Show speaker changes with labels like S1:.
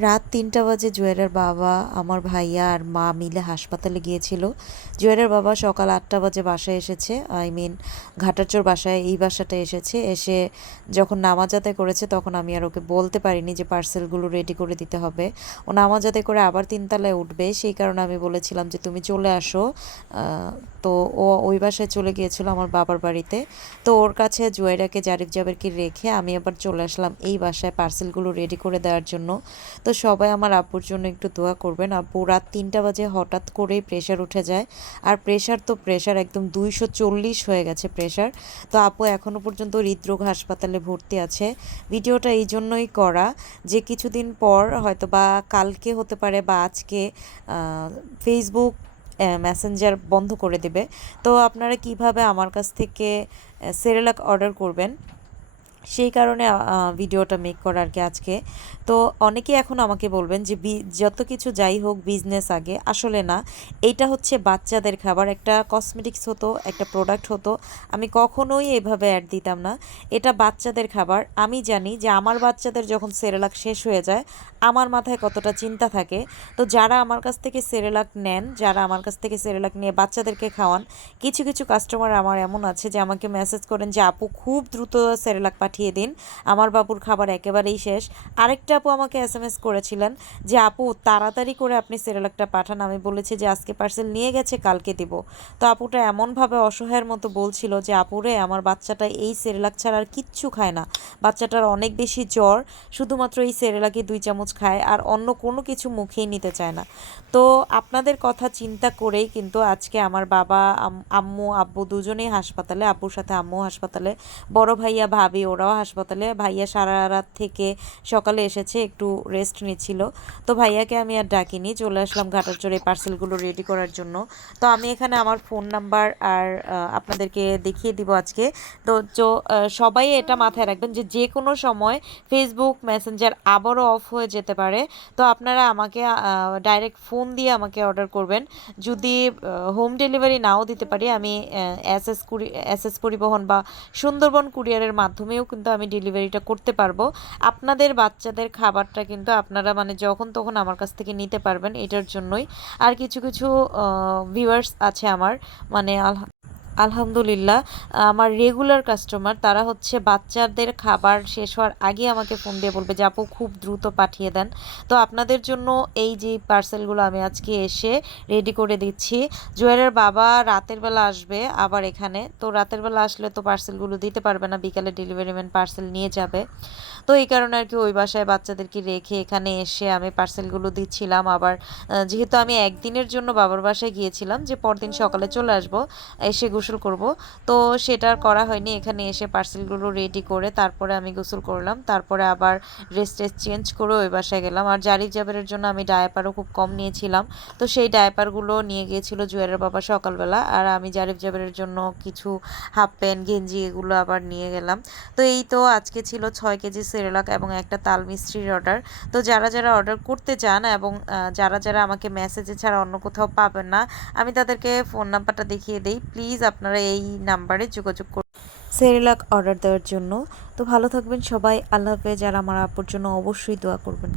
S1: রাত তিনটা বাজে জুয়েলের বাবা, আমার ভাইয়া আর মা মিলে হাসপাতালে গিয়েছিল। জুয়েলের বাবা সকাল আটটা বাজে বাসায় এসেছে। আই মিন ঘাটারচোর বাসায় এই বাসাটা এসেছে। এসে যখন নামাজ আদায় করেছে তখন আমি আর ওকে বলতে পারিনি যে পার্সেলগুলো রেডি করে দিতে হবে। ও নামাজ আদায় করে আবার তিনতলায় উঠবে। সেই কারণে আমি বলেছিলাম যে, তুমি চলে আসো। তো ও ওই বাসায় চলে গিয়েছিল আমার বাবার বাড়িতে। তো ওর কাছে জুয়েরাকে জারিফ জাবেরকে রেখে আমি আবার চলে আসলাম এই বাসায় পার্সেলগুলো রেডি করে দেওয়ার জন্য। তো সবাই আমার আব্বুর জন্য একটু দোয়া করবেন। আব্বু রাত তিনটা বাজে হঠাৎ করেই প্রেশার উঠে যায়। আর প্রেশার তো প্রেশার একদম দুইশো চল্লিশ হয়ে গেছে প্রেশার তো আপু এখনও পর্যন্ত হৃদরোগ হাসপাতালে ভর্তি আছে। ভিডিওটা এই জন্যই করা যে কিছুদিন পর হয়তো বা কালকে হতে পারে বা আজকে ফেসবুক মেসেঞ্জার বন্ধ করে দেবে। তো আপনারা কীভাবে আমার কাছ থেকে সেরেলাক অর্ডার করবেন? সেই কারণে ভিডিওটা মেক করা আর কি আজকে। তো অনেকেই এখন আমাকে বলবেন যে যত কিছু যাই হোক বিজনেস আগে, আসলে না। এইটা হচ্ছে বাচ্চাদের খাবার। একটা কসমেটিক্স হতো, একটা প্রোডাক্ট হতো। আমি কখনোই এভাবে অ্যাড দিতাম না। এটা বাচ্চাদের খাবার। আমি জানি যে, আমার বাচ্চাদের যখন সেরেলাক শেষ হয়ে যায়, আমার মাথায় কতটা চিন্তা থাকে। তো যারা আমার কাছ থেকে সেরেলাক নেন, যারা আমার কাছ থেকে সেরেলাক নিয়ে বাচ্চাদেরকে খাওয়ান, কিছু কিছু কাস্টমার আমার এমন আছে যে, আমাকে মেসেজ করেন যে, আপু, খুব দ্রুত সেরেলাক পাঠিয়ে দিন। আমার বাবুর খাবার একেবারেই শেষ। আরেকটা আপু আমাকে এস এম এস করেছিলেন যে, আপু, তাড়াতাড়ি করে আপনি সেরেলাকটা পাঠান। আমি বলেছি যে, আজকে পার্সেল নিয়ে গেছে, কালকে দিব। তো আপুটা এমনভাবে অসহায়ের মতো বলছিল যে, আপুরে, আমার বাচ্চাটা এই সেরেলাক ছাড়া আর কিচ্ছু খায় না। বাচ্চাটার অনেক বেশি জ্বর, শুধুমাত্র এই সেরেলাকে দুই চামচ খায় আর অন্য কোনো কিছু মুখেই নিতে চায় না। তো আপনাদের কথা চিন্তা করেই কিন্তু আজকে আমার বাবা, আম- আম্মু, আব্বু দুজনেই হাসপাতালে আব্বুর সাথে আম্মু হাসপাতালে। বড় ভাইয়া, ভাবি ওরাও হাসপাতালে ভাইয়া সারা রাত থেকে সকালে এসেছে, একটু রেস্ট নিচ্ছিল। তো ভাইয়াকে আমি আর ডাকিনি, চলে আসলাম ঘাটারচরে পার্সেলগুলো রেডি করার জন্য। তো আমি এখানে আমার ফোন নাম্বার আর আপনাদেরকে দেখিয়ে দিব আজকে। তো সবাই এটা মাথায় রাখবেন যে যে কোনো সময় ফেসবুক মেসেঞ্জার আবারও অফ হয়ে যেতে পারে। তো আপনারা আমাকে ডাইরেক্ট ফোন দিয়ে আমাকে অর্ডার করবেন। যদি হোম ডেলিভারি নাও দিতে পারি, আমি এস এস কুরি এস এস পরিবহন বা সুন্দরবন কুরিয়ারের মাধ্যমেও কিন্তু আমি ডেলিভারিটা করতে পারব। আপনাদের বাচ্চাদের খাবারটা কিন্তু আপনারা মানে যখন তখন আমার কাছ থেকে নিতে পারবেন এটার জন্যই। আর কিছু কিছু ভিউয়ার্স আছে আমার। মানে আলহামদুলিল্লাহ, আমার রেগুলার কাস্টমার তারা হচ্ছে বাচ্চাদের খাবার শেষ হওয়ার আগে আমাকে ফোন দিয়ে বলবে যে, আপু, খুব দ্রুত পাঠিয়ে দেন। তো আপনাদের জন্য এই যে পার্সেলগুলো আমি আজকে এসে রেডি করে দিচ্ছি। জুয়েলের বাবা রাতের বেলা আসবে আবার এখানে। তো রাতের বেলা আসলে তো পার্সেলগুলো দিতে পারবে না, বিকালে ডেলিভারি ম্যান পার্সেল নিয়ে যাবে। তো এই কারণে আর কি ওই বাসায় বাচ্চাদেরকে রেখে এখানে এসে আমি পার্সেলগুলো দিচ্ছিলাম আবার যেহেতু আমি একদিনের জন্য বাবার বাসায় গিয়েছিলাম যে পরদিন সকালে চলে আসব, এসে গোসল করব। তো সেটা করা হয়নি। এখানে এসে পার্সেলগুলো রেডি করে তারপরে আমি গোসল করলাম। তারপরে আবার ড্রেস ট্রেস চেঞ্জ করে ওই বাসায় গেলাম। আর জারিফ জাবেরের জন্য আমি ডায়াপারও খুব কম নিয়েছিলাম। তো সেই ডায়াপারগুলো নিয়ে গিয়েছিল জুয়েলের বাবা সকালবেলা। আর আমি জারিফ জাবেরের জন্য কিছু হাফ প্যান্ট গেঞ্জি এগুলো আবার নিয়ে গেলাম। তো এই তো আজকে ছিল ছয় কেজি সেরেলাক এবং একটা তাল মিস্ত্রির অর্ডার তো যারা যারা অর্ডার করতে চান এবং যারা যারা আমাকে মেসেজে ছাড়া অন্য কোথাও পাবেন না, আমি তাদেরকে ফোন নাম্বারটা দেখিয়ে দিই। প্লিজ আপনারা এই নাম্বারে যোগাযোগ করুন। সেরিলাক অর্ডার দেওয়ার জন্য। তো ভালো থাকবেন সবাই। আল্লাহ হাফেজ। আর আমার আপুর জন্য অবশ্যই দোয়া করবেন।